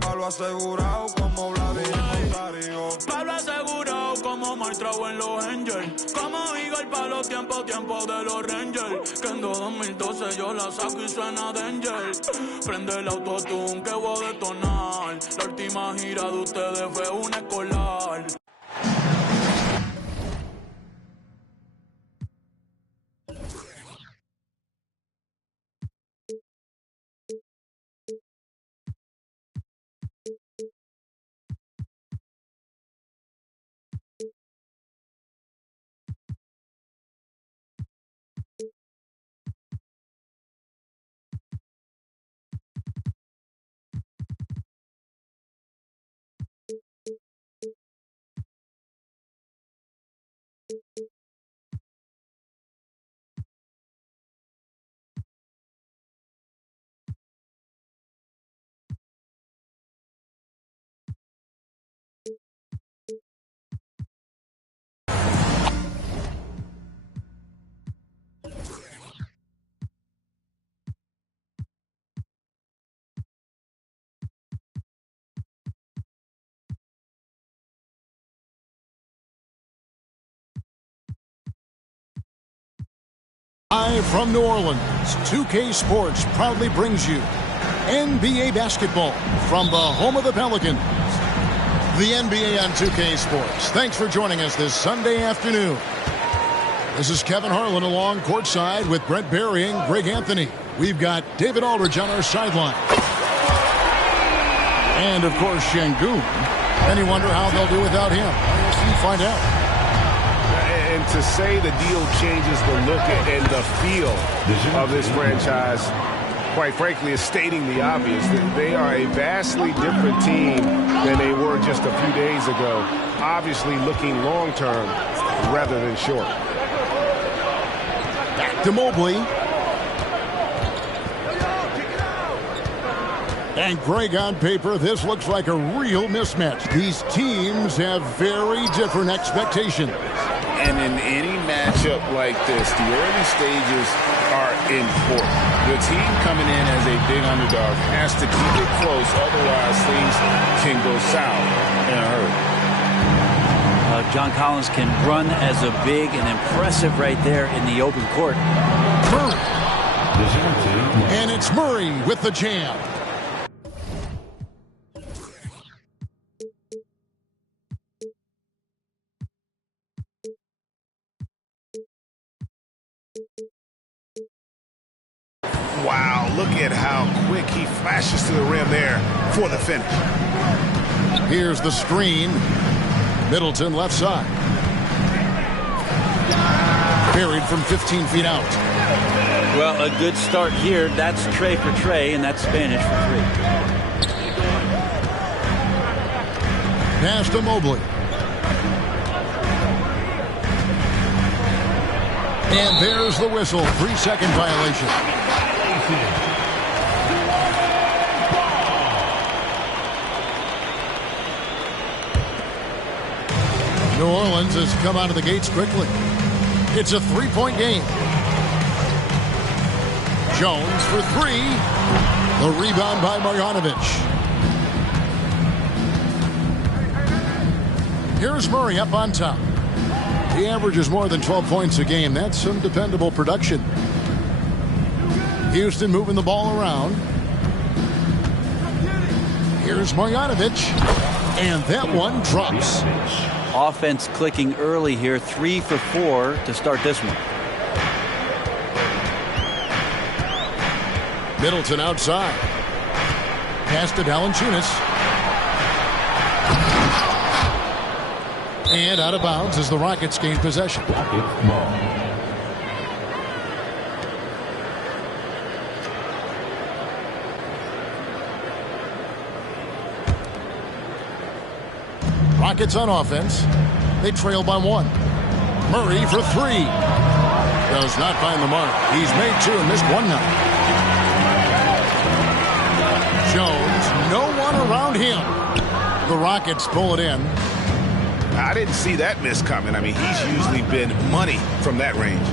Palo asegurado como Vladimir. Palo asegurado como Martrao en los Angels. Como Eagle para los tiempos de los Rangers. Que en 2012 yo la saco y suena Danger. Prende el autotune que voy a detonar. La última gira de ustedes fue una escolar. Live from New Orleans, 2K Sports proudly brings you NBA basketball from the home of the Pelicans. The NBA on 2K Sports. Thanks for joining us this Sunday afternoon. This is Kevin Harlan along courtside with Brent Barry and Greg Anthony. We've got David Aldridge on our sideline. And, of course, Şengün. And you wonder how they'll do without him. We'll soon find out. And to say the deal changes the look and the feel of this franchise, quite frankly, is stating the obvious. That they are a vastly different team than they were just a few days ago. Obviously looking long-term rather than short. Back to Mobley. And Greg, on paper, this looks like a real mismatch. These teams have very different expectations. And in any matchup like this, the early stages are important. The team coming in as a big underdog has to keep it close, otherwise things can go south in a hurry. John Collins can run as a big and impressive right there in the open court. Murray. And it's Murray with the jam. Wow, look at how quick he flashes to the rim there for the finish. Here's the screen. Middleton left side. Buried from 15 feet out. Well, a good start here. That's Trey for Trey, and that's Spanish for three. Pass to Mobley. And there's the whistle. 3-second violation. New Orleans has come out of the gates quickly. It's a three-point game. Jones for three. The rebound by Marjanovic. Here's Murray up on top. He averages more than 12 points a game. That's some dependable production. Houston moving the ball around. Here's Marjanovic. And that one drops. Offense clicking early here. 3 for 4 to start this one. Middleton outside. Pass to Valanciunas. And out of bounds as the Rockets gain possession. Rockets on offense. They trail by 1. Murray for 3. Does not find the mark. He's made 2 and missed 1 now. Jones, no one around him. The Rockets pull it in. I didn't see that miss coming. I mean, he's usually been money from that range.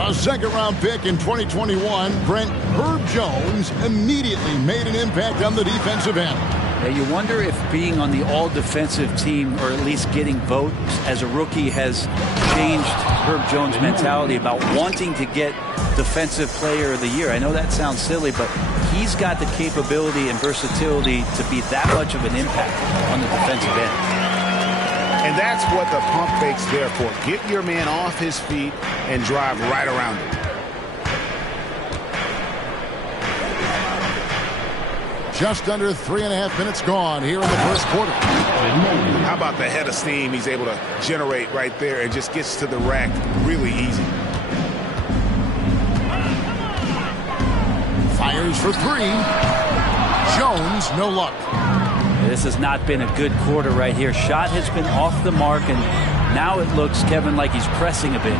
A second-round pick in 2021. Brent, Herb Jones immediately made an impact on the defensive end. Yeah, you wonder if being on the all-defensive team, or at least getting votes as a rookie, has changed Herb Jones' mentality about wanting to get Defensive Player of the Year. I know that sounds silly, but he's got the capability and versatility to be that much of an impact on the defensive end. And that's what the pump fake's there for. Get your man off his feet and drive right around him. Just under 3.5 minutes gone here in the first quarter. How about the head of steam he's able to generate right there and just gets to the rack really easy. Fires for three. Jones, no luck. This has not been a good quarter right here. Shot has been off the mark, and now it looks, Kevin, like he's pressing a bit.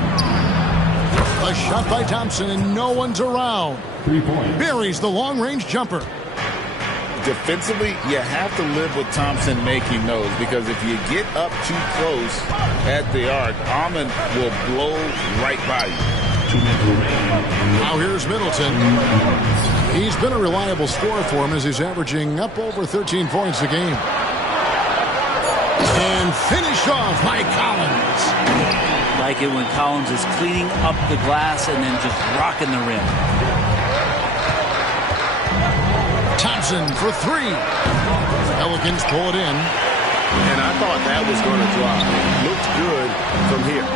A shot by Thompson, and no one's around. 3 points. Buries the long-range jumper. Defensively, you have to live with Thompson making those, because if you get up too close at the arc, Ahmed will blow right by you. 2 minutes remaining. Now here's Middleton. He's been a reliable scorer for him as he's averaging up over 13 points a game. And finished off by Collins. Like it when Collins is cleaning up the glass and then just rocking the rim. Thompson for three. Pelicans pull it in. And I thought that was going to drop. Looked good from here.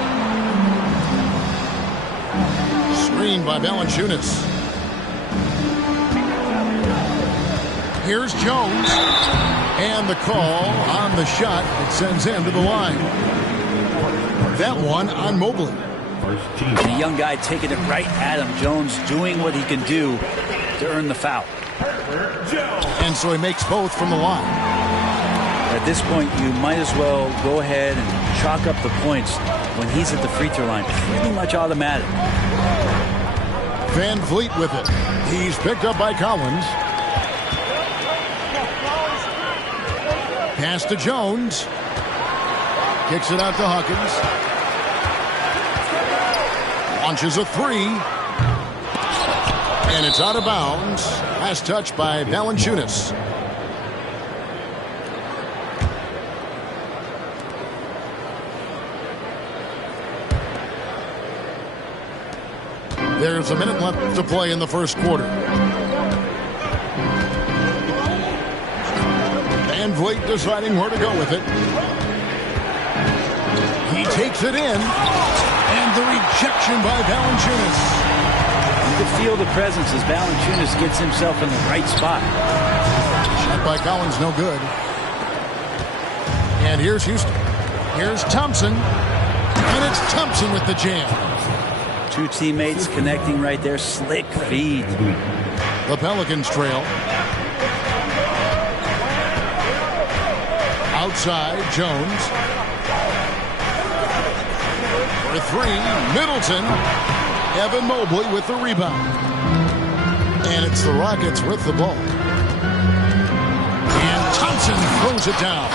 Screened by Valanciunas. Here's Jones. And the call on the shot. It sends him to the line. That one on Mobley. First team. And a young guy taking it right at him. Jones doing what he can do to earn the foul. And so he makes both from the line. At this point, you might as well go ahead and chalk up the points when he's at the free throw line. Pretty much automatic. Van Vliet with it. He's picked up by Collins. Pass to Jones. Kicks it out to Hawkins. Launches a three. And it's out of bounds. Last touch by Valanciunas. There's a minute left to play in the first quarter. Van Vliet deciding where to go with it. He takes it in. And the rejection by Valanciunas. You can feel the presence as Valanciunas gets himself in the right spot. Shot by Collins, no good. And here's Houston. Here's Thompson. And it's Thompson with the jam. Two teammates connecting right there. Slick feed. The Pelicans trail. Outside, Jones. For three, Middleton. Evan Mobley with the rebound. And it's the Rockets with the ball. And Thompson throws it down.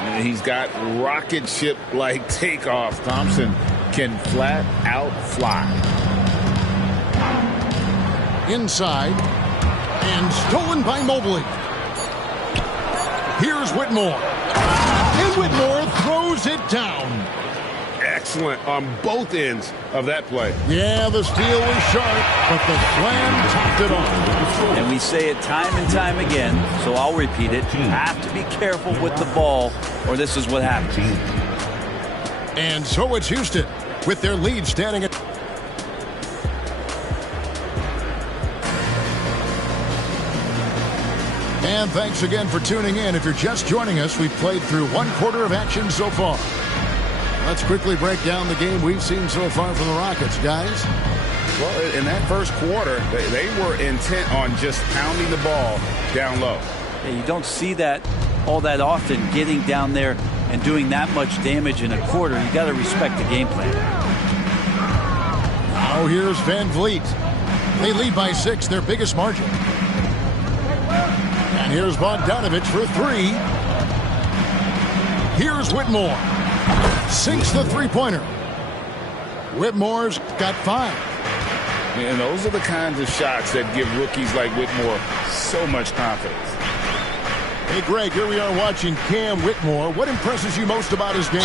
And he's got rocket ship-like takeoff. Thompson can flat out fly. Inside. And stolen by Mobley. Here's Whitmore. And Whitmore throws it down. Excellent on both ends of that play. Yeah, the steal was sharp, but the slam topped it off. And we say it time and time again, so I'll repeat it. You have to be careful with the ball, or this is what happens. And so it's Houston with their lead standing at... And thanks again for tuning in. If you're just joining us, we've played through one quarter of action so far. Let's quickly break down the game we've seen so far from the Rockets, guys. Well, in that first quarter, they were intent on just pounding the ball down low. Yeah, you don't see that all that often, getting down there and doing that much damage in a quarter. You got to respect the game plan. Now here's Van Vliet. They lead by 6, their biggest margin. And here's Bogdanovich for three. Here's Whitmore. Sinks the three-pointer. Whitmore's got 5. And those are the kinds of shots that give rookies like Whitmore so much confidence. Hey, Greg, here we are watching Cam Whitmore. What impresses you most about his game?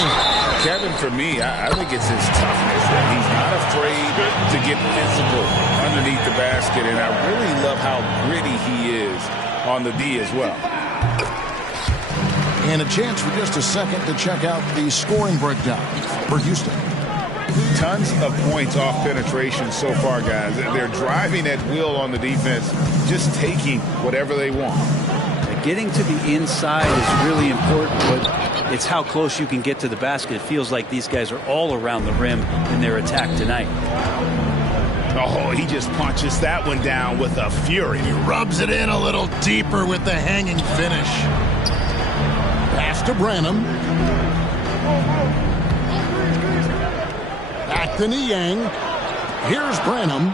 Kevin, for me, I think it's his toughness. That he's not afraid to get physical underneath the basket, and I really love how gritty he is on the D as well. And a chance for just a second to check out the scoring breakdown for Houston. Tons of points off penetration so far, guys. They're driving at will on the defense, just taking whatever they want. Getting to the inside is really important, but it's how close you can get to the basket. It feels like these guys are all around the rim in their attack tonight. Oh, he just punches that one down with a fury. He rubs it in a little deeper with the hanging finish. Pass to Branham. Back to Niang. Here's Branham.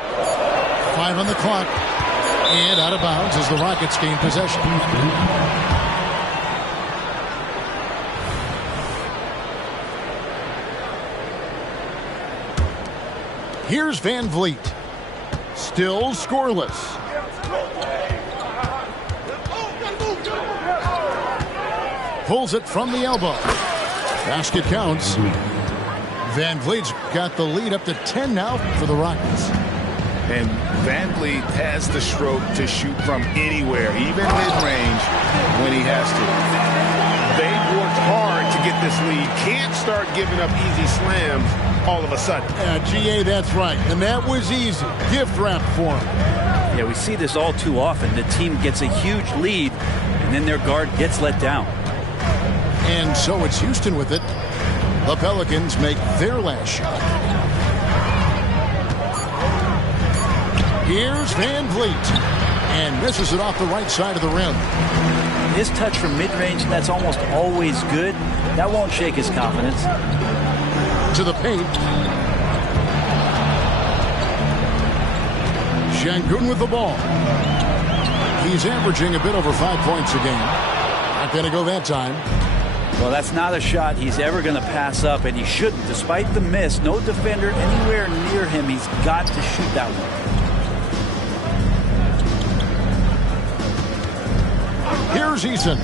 5 on the clock. And out of bounds as the Rockets gain possession. Here's Van Vliet. Still scoreless. Pulls it from the elbow. Basket counts. Van Vliet's got the lead up to 10 now for the Rockets. And Van Vliet has the stroke to shoot from anywhere, even mid-range, when he has to. They've worked hard to get this lead. Can't start giving up easy slams all of a sudden. GA, that's right. And that was easy. Gift wrap for him. Yeah, we see this all too often. The team gets a huge lead, and then their guard gets let down. And so it's Houston with it. The Pelicans make their last shot. Here's Van Vliet. And misses it off the right side of the rim. His touch from mid-range, that's almost always good. That won't shake his confidence. To the paint. Şengün with the ball. He's averaging a bit over 5 points a game. Not going to go that time. Well, that's not a shot he's ever going to pass up, and he shouldn't. Despite the miss, no defender anywhere near him. He's got to shoot that one. Here's Eason.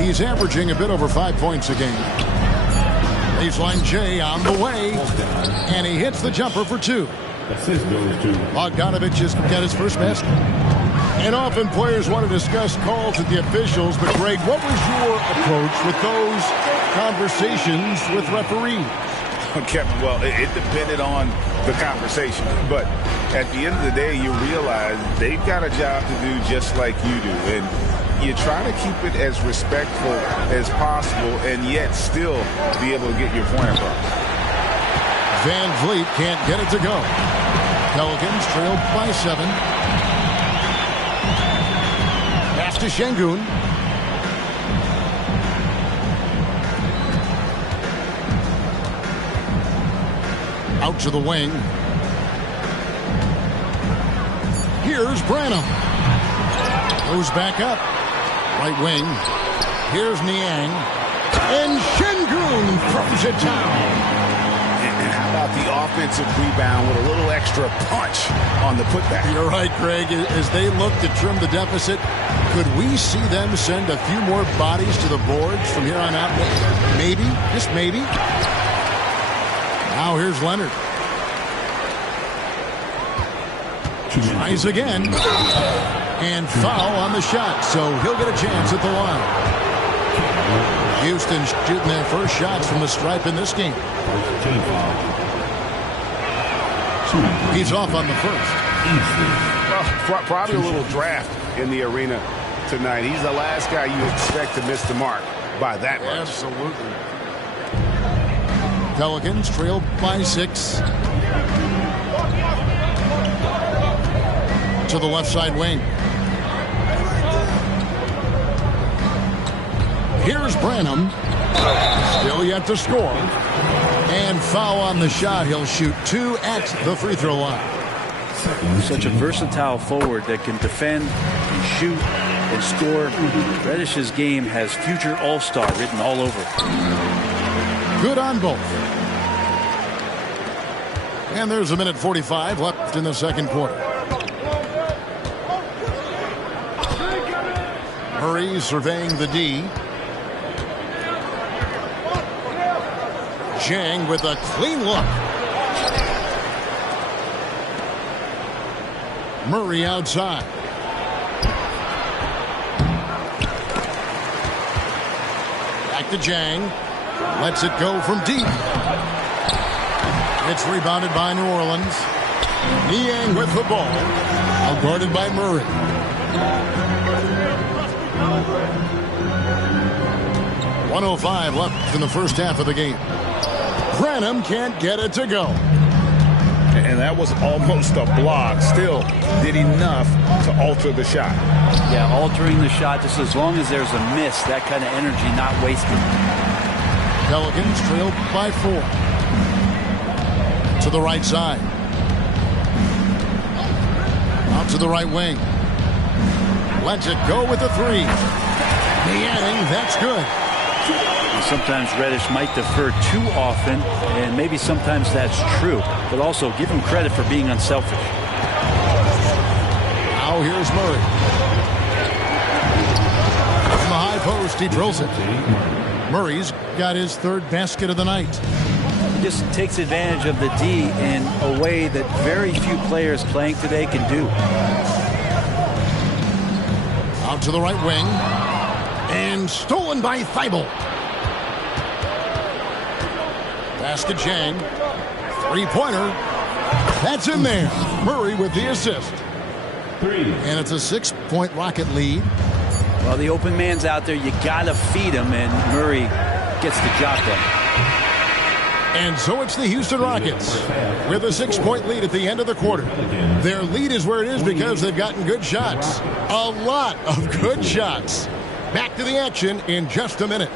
He's averaging a bit over 5 points a game. Baseline J on the way. And he hits the jumper for 2. Assist goes to Bogdanovic has got his first basket. And often players want to discuss calls with the officials, but Greg, what was your approach with those conversations with referees? Kevin, well, it depended on the conversation. But at the end of the day, you realize they've got a job to do just like you do. And you try to keep it as respectful as possible and yet still be able to get your point across. Van Vliet can't get it to go. Pelicans trail by 7. Pass to Şengün. Out to the wing. Here's Branham. Goes back up. Right wing. Here's Niang. And Şengün throws it down. And how about the offensive rebound with a little extra punch on the putback? You're right, Greg. As they look to trim the deficit, could we see them send a few more bodies to the boards from here on out? Maybe. Just maybe. Now here's Leonard. Tries again. And foul on the shot, so he'll get a chance at the line. Houston shooting their first shots from the stripe in this game. He's off on the first. Well, probably a little draft in the arena tonight. He's the last guy you expect to miss the mark by that much. Absolutely. Pelicans trail by 6. To the left side wing. Here's Branham. Still yet to score. And foul on the shot. He'll shoot 2 at the free throw line. Such a versatile forward that can defend and shoot and score. Reddish's game has future all-star written all over it. Good on both. And there's 1:45 left in the second quarter. Murray surveying the D. Zhang with a clean look. Murray outside. Back to Zhang. Lets it go from deep. It's rebounded by New Orleans. Niang with the ball. Now guarded by Murray. .105 left in the first half of the game. Branham can't get it to go. And that was almost a block. Still did enough to alter the shot. Yeah, altering the shot just as long as there's a miss. That kind of energy not wasted. Pelicans trailed by 4. To the right side. Out to the right wing. Lets it go with a 3. Niang, that's good. Sometimes Reddish might defer too often, and maybe sometimes that's true. But also give him credit for being unselfish. Now here's Murray. From the high post, he drills it. Murray's got his 3rd basket of the night. He just takes advantage of the D in a way that very few players playing today can do. Out to the right wing. And stolen by Thibault. Basket Zhang. 3-pointer. That's in there. Murray with the assist. 3. And it's a 6-point Rocket lead. Well, the open man's out there. You got to feed him, and Murray gets the job done. And so it's the Houston Rockets with a 6-point lead at the end of the quarter. Their lead is where it is because they've gotten good shots. A lot of good shots. Back to the action in just a minute.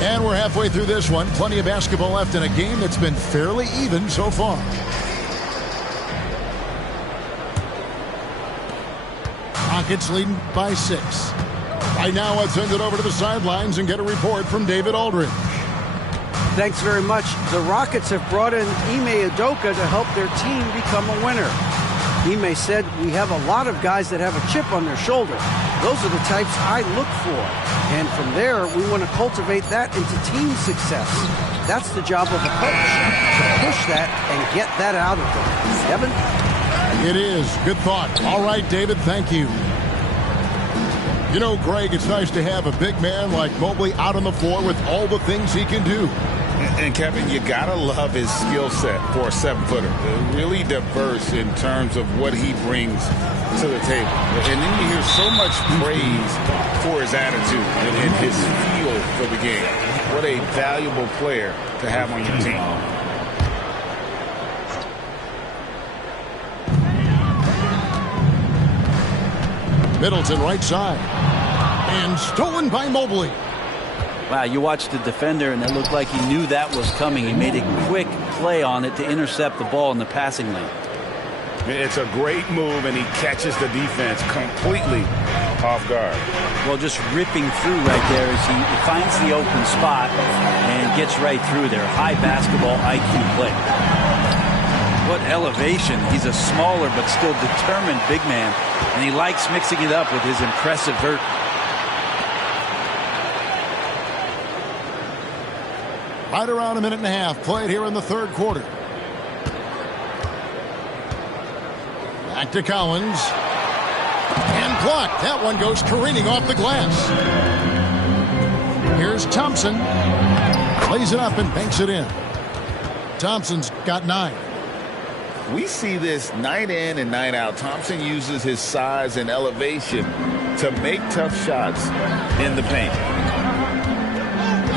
And we're halfway through this one. Plenty of basketball left in a game that's been fairly even so far. Rockets leading by 6. Right now, let's send it over to the sidelines and get a report from David Aldridge. Thanks very much. The Rockets have brought in Ime Udoka to help their team become a winner. Ime said, "We have a lot of guys that have a chip on their shoulder. Those are the types I look for. And from there, we want to cultivate that into team success. That's the job of a coach, to push that and get that out of them." Evan? It is. Good thought. All right, David, thank you. You know, Greg, it's nice to have a big man like Mobley out on the floor with all the things he can do. And Kevin, you gotta love his skill set for a 7-footer. Really diverse in terms of what he brings to the table. And then you hear so much praise for his attitude and his feel for the game. What a valuable player to have on your team. Middleton right side. And stolen by Mobley. Wow, you watched the defender, and it looked like he knew that was coming. He made a quick play on it to intercept the ball in the passing lane. It's a great move, and he catches the defense completely off guard. Well, just ripping through right there as he finds the open spot and gets right through there. High basketball IQ play. What elevation. He's a smaller but still determined big man, and he likes mixing it up with his impressive vert. Right around a minute and a half played here in the 3rd quarter. Back to Collins. And blocked. That one goes careening off the glass. Here's Thompson. Plays it up and banks it in. Thompson's got 9. We see this night in and night out. Thompson uses his size and elevation to make tough shots in the paint.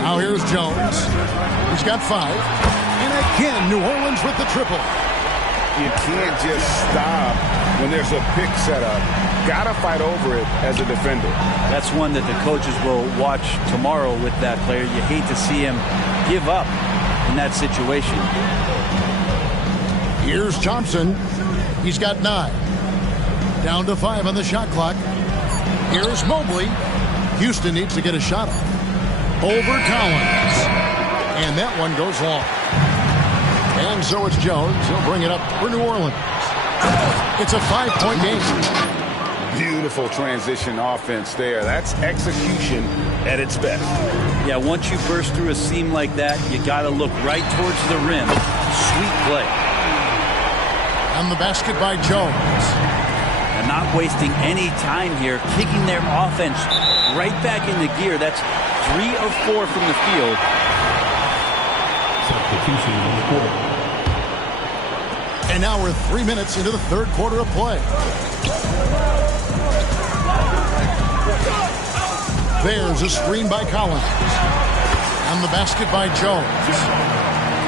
Now here's Jones. He's got 5. And again, New Orleans with the triple. You can't just stop when there's a pick set up. Gotta fight over it as a defender. That's one that the coaches will watch tomorrow with that player. You hate to see him give up in that situation. Here's Thompson. He's got 9. Down to 5 on the shot clock. Here's Mobley. Houston needs to get a shot off. Over Collins. And that one goes long. And so it's Jones. He'll bring it up for New Orleans. It's a 5-point game. Beautiful transition offense there. That's execution at its best. Yeah, once you burst through a seam like that, you got to look right towards the rim. Sweet play. On the basket by Jones. And not wasting any time here, kicking their offense right back into gear. That's 3 of 4 from the field. Substitution on the court. And now we're 3 minutes into the third quarter of play. There's a screen by Collins. On the basket by Jones.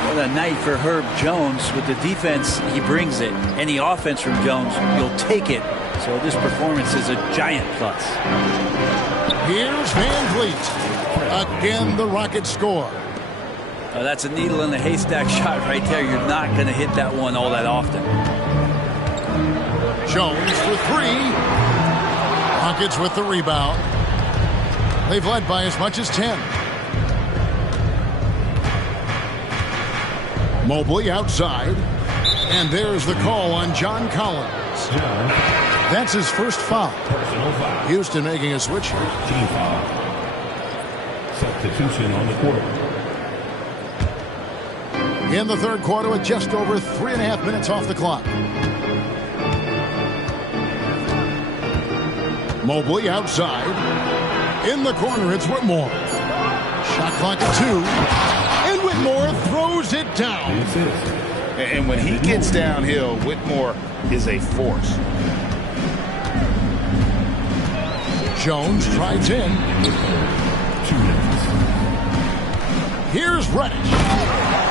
What a night for Herb Jones. With the defense, he brings it. Any offense from Jones, you'll take it. So this performance is a giant plus. Here's Van Vliet. Again, the Rockets score. That's a needle in the haystack shot right there. You're not going to hit that one all that often. Jones for 3. Rockets with the rebound. They've led by as much as 10. Mobley outside. And there's the call on John Collins. That's his first foul. Houston making a switch here. Team foul. Substitution on the court. In the third quarter with just over 3.5 minutes off the clock. Mobley outside. In the corner, it's Whitmore. Shot clock at 2. And Whitmore throws it down. And when he gets downhill, Whitmore is a force. Jones tries in. Here's Reddish.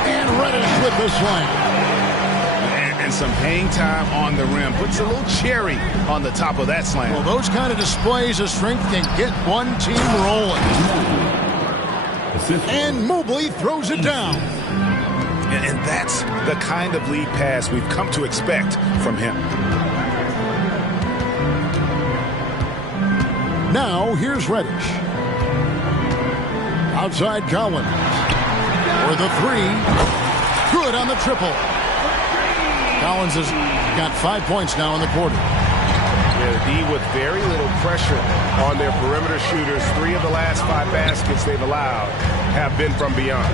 And Reddish with the slam. And some hang time on the rim. Puts a little cherry on the top of that slam. Well, those kind of displays of strength can get one team rolling. And Mobley throws it down. And that's the kind of lead pass we've come to expect from him. Now, here's Reddish. Outside Collins. For the 3. Good on the triple. Collins has got 5 points now in the quarter. Yeah, the D with very little pressure on their perimeter shooters. 3 of the last 5 baskets they've allowed have been from beyond.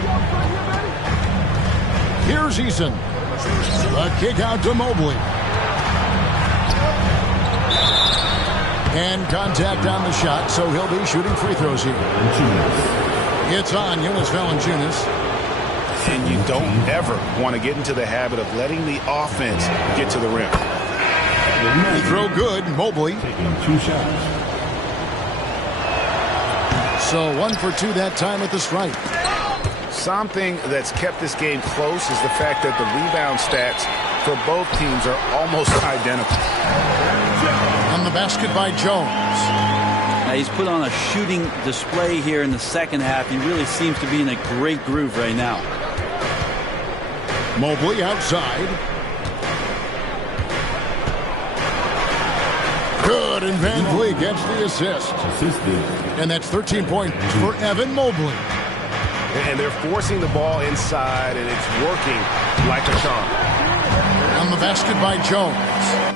Here's Eason. The kick out to Mobley. And contact on the shot, so he'll be shooting free throws here. It's on Jonas Valanciunas. And you don't ever want to get into the habit of letting the offense get to the rim. They throw good, Mobley. Taking 2 shots. So 1 for 2 that time at the stripe. Something that's kept this game close is the fact that the rebound stats for both teams are almost identical. On the basket by Jones. Now he's put on a shooting display here in the second half. He really seems to be in a great groove right now. Mobley outside. Good, and Van Vliet gets the assist. And that's 13 points for Evan Mobley. And they're forcing the ball inside, and it's working like a charm. On the basket by Jones.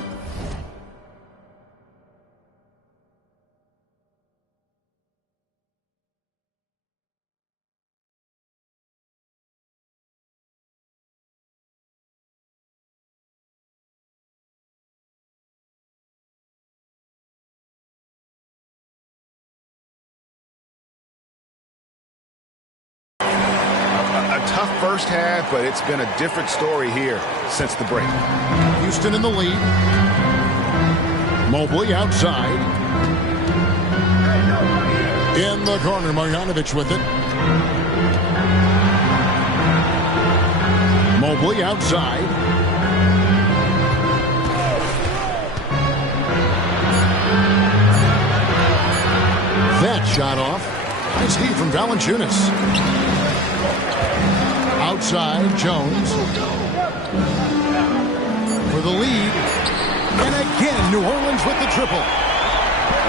Tough first half, but it's been a different story here since the break. Houston in the lead. Mobley outside. In the corner, Marjanovic with it. Mobley outside. That shot off. Nice D from Valanciunas. Outside, Jones. For the lead. And again, New Orleans with the triple.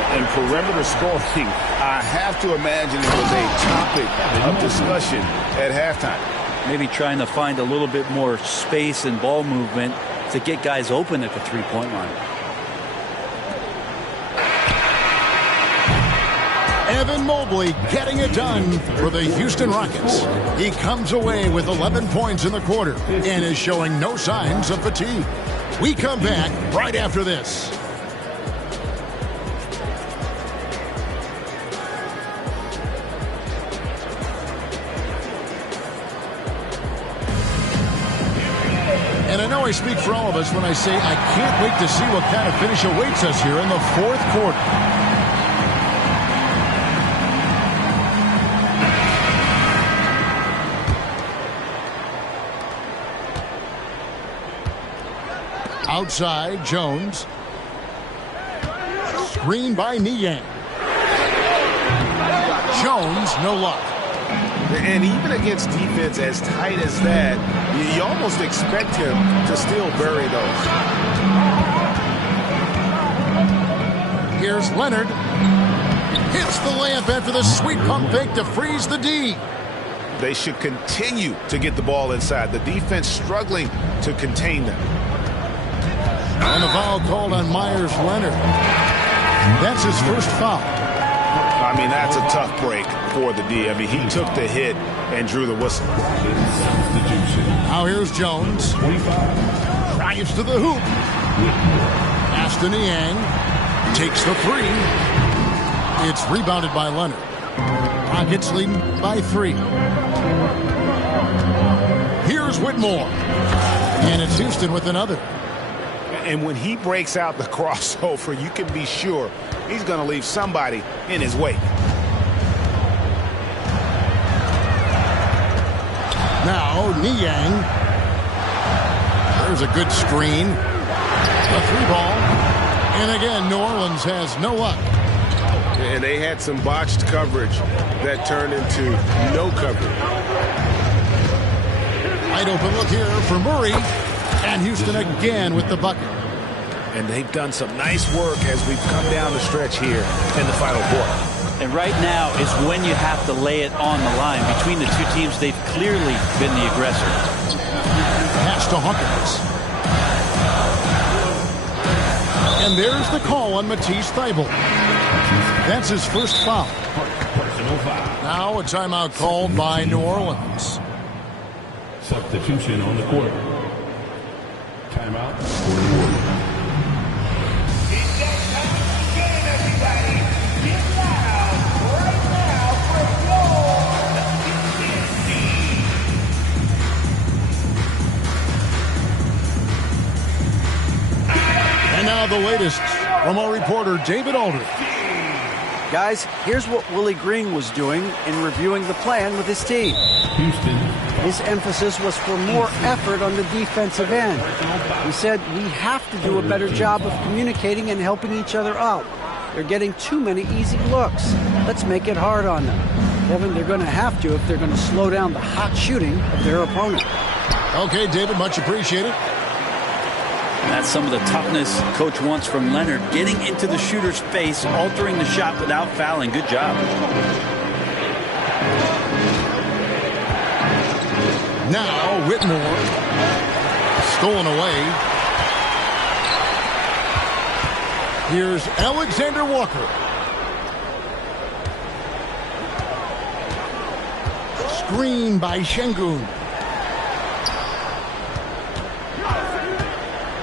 And perimeter scoring, I have to imagine it was a topic of discussion at halftime. Maybe trying to find a little bit more space and ball movement to get guys open at the three-point line. Evan Mobley getting it done for the Houston Rockets. He comes away with 11 points in the quarter and is showing no signs of fatigue. We come back right after this. And I know I speak for all of us when I say I can't wait to see what kind of finish awaits us here in the fourth quarter. Outside, Jones. Screen by Niang. Jones, no luck. And even against defense as tight as that, you almost expect him to still bury those. Here's Leonard. Hits the layup after the sweet pump fake to freeze the D. They should continue to get the ball inside. The defense struggling to contain them. And a foul called on Myers Leonard. That's his first foul. I mean, that's a tough break for the D. I mean, he took the hit and drew the whistle. Now here's Jones. Drives to the hoop. Aston Niang takes the three. It's rebounded by Leonard. Rockets leading by 3. Here's Whitmore. And it's Houston with another. And when he breaks out the crossover, you can be sure he's going to leave somebody in his wake. Now, Niang. There's a good screen. A 3-ball. And again, New Orleans has no luck. And they had some botched coverage that turned into no coverage. Wide open look here for Murray. And Houston again with the bucket. And they've done some nice work as we've come down the stretch here in the final quarter. And right now is when you have to lay it on the line. Between the two teams, they've clearly been the aggressor. Pass to Hawkins. And there's the call on Matisse Thybulle. That's his first foul. Now a timeout called by New Orleans. Substitution on the court. Timeout for New Orleans. And now the latest from our reporter, David Aldridge. Guys, here's what Willie Green was doing in reviewing the plan with his team. Houston. His emphasis was for more effort on the defensive end. He said, we have to do a better job of communicating and helping each other out. They're getting too many easy looks. Let's make it hard on them. Kevin, they're going to have to if they're going to slow down the hot shooting of their opponent. Okay, David, much appreciated. That's some of the toughness Coach wants from Leonard. Getting into the shooter's face, altering the shot without fouling. Good job. Now Whitmore. Stolen away. Here's Alexander Walker. Screen by Şengün.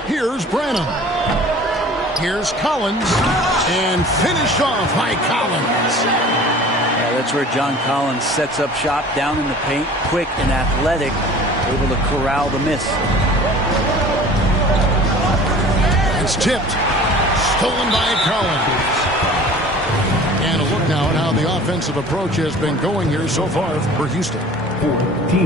Here's Branham. Here's Collins. And finished off by Collins. Yeah, that's where John Collins sets up shop down in the paint. Quick and athletic. Able to corral the miss. It's tipped. Stolen by Collins. And a look now at how the offensive approach has been going here so far for Houston.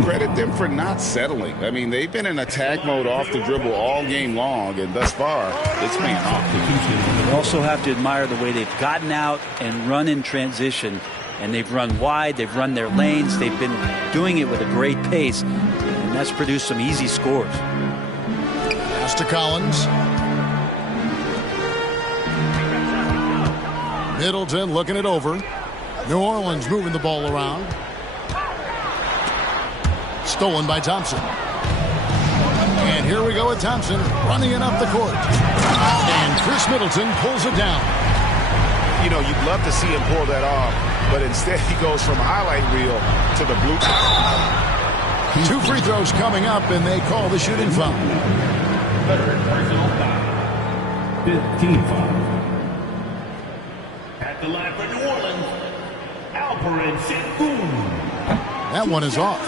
Credit them for not settling. I mean, they've been in attack mode off the dribble all game long, and thus far, it's paying off. You also have to admire the way they've gotten out and run in transition. And they've run wide, they've run their lanes, they've been doing it with a great pace, and that's produced some easy scores. Pass to Collins. Middleton looking it over. New Orleans moving the ball around. Stolen by Thompson. And here we go with Thompson running it up the court. And Chris Middleton pulls it down. You know, you'd love to see him pull that off, but instead he goes from highlight reel to the blueprint. 2 free throws coming up, and they call the shooting foul. 15 foul. At the line for New Orleans, Alperen Sengun. That one is off.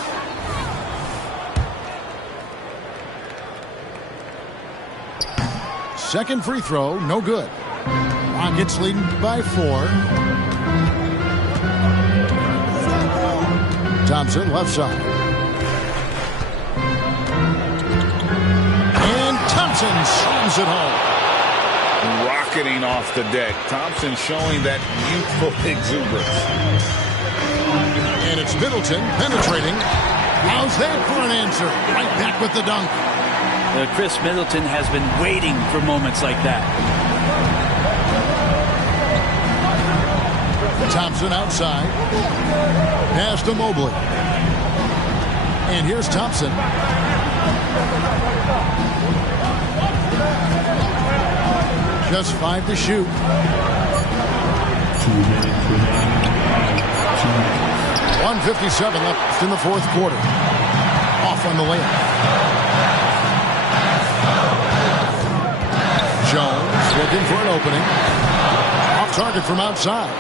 Second free throw, no good. Rockets leading by 4. Thompson, left side. And Thompson slams it home. Rocketing off the deck. Thompson showing that youthful exuberance. And it's Middleton penetrating. How's that for an answer? Right back with the dunk. Chris Middleton has been waiting for moments like that. Thompson outside. Pass to Mobley. And here's Thompson. Just 5 to shoot. 1:57 left in the fourth quarter. Off on the layup. Jones looking for an opening. Off target from outside.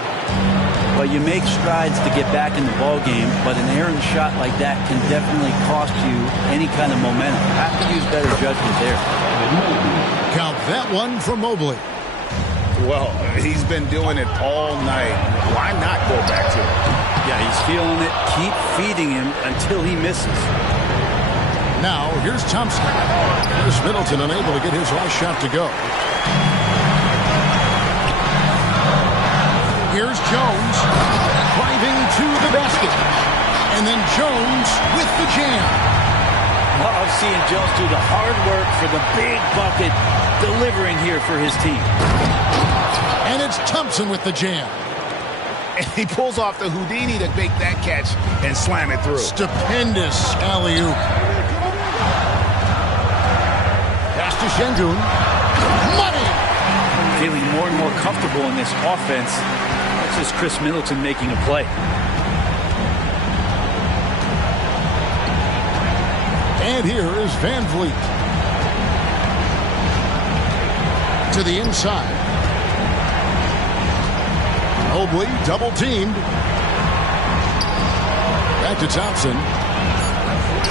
Well, you make strides to get back in the ball game, but an errant shot like that can definitely cost you any kind of momentum. You have to use better judgment there. Count that one from Mobley. Well, he's been doing it all night. Why not go back to it? Yeah, he's feeling it. Keep feeding him until he misses. Now, here's Thompson. Chris Middleton unable to get his last shot to go. Here's Jones driving to the basket. And then Jones with the jam. Love seeing Jones do the hard work for the big bucket, delivering here for his team. And it's Thompson with the jam. And he pulls off the Houdini to make that catch and slam it through. Stupendous alley-oop. Pass to Sengun. Money! Feeling more and more comfortable in this offense. That's just Chris Middleton making a play. And here is Van Vliet. To the inside. Mobley double-teamed. Back to Thompson.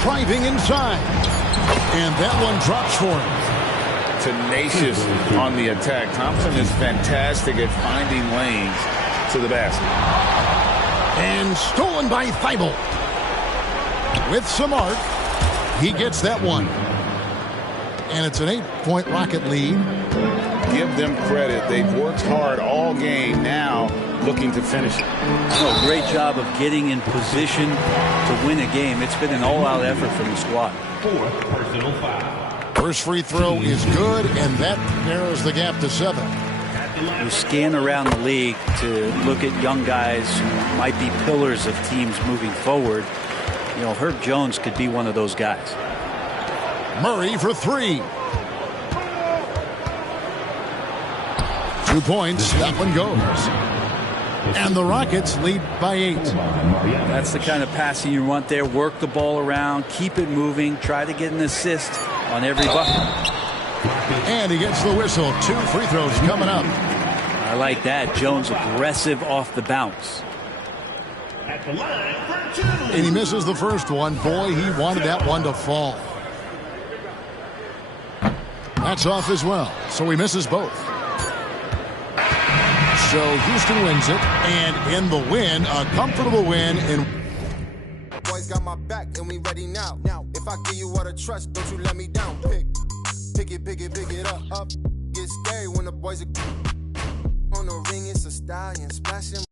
Driving inside. And that one drops for him. Tenacious on the attack. Thompson is fantastic at finding lanes to the basket. And stolen by Thibault. With some art, he gets that one. And it's an 8-point Rocket lead. Give them credit. They've worked hard all game. Now looking to finish it. Oh, great job of getting in position to win a game. It's been an all-out effort from the squad. 4th personal foul. First free throw is good, and that narrows the gap to 7. You scan around the league to look at young guys who might be pillars of teams moving forward. You know, Herb Jones could be one of those guys. Murray for 3. 2 points. That one goes. And the Rockets lead by 8. That's the kind of passing you want there. Work the ball around, keep it moving, try to get an assist on every bucket. And he gets the whistle. 2 free throws coming up. I like that. Jones aggressive off the bounce. At the line for 2. And he misses the first one. Boy, he wanted that one to fall. That's off as well. So he misses both. So Houston wins it, and in the win, a comfortable win. Boys got my back, and we ready now. If I give you all the trust, don't you let me down. Pick it up. Get scary when the boys are on the ring. It's a stallion splashing.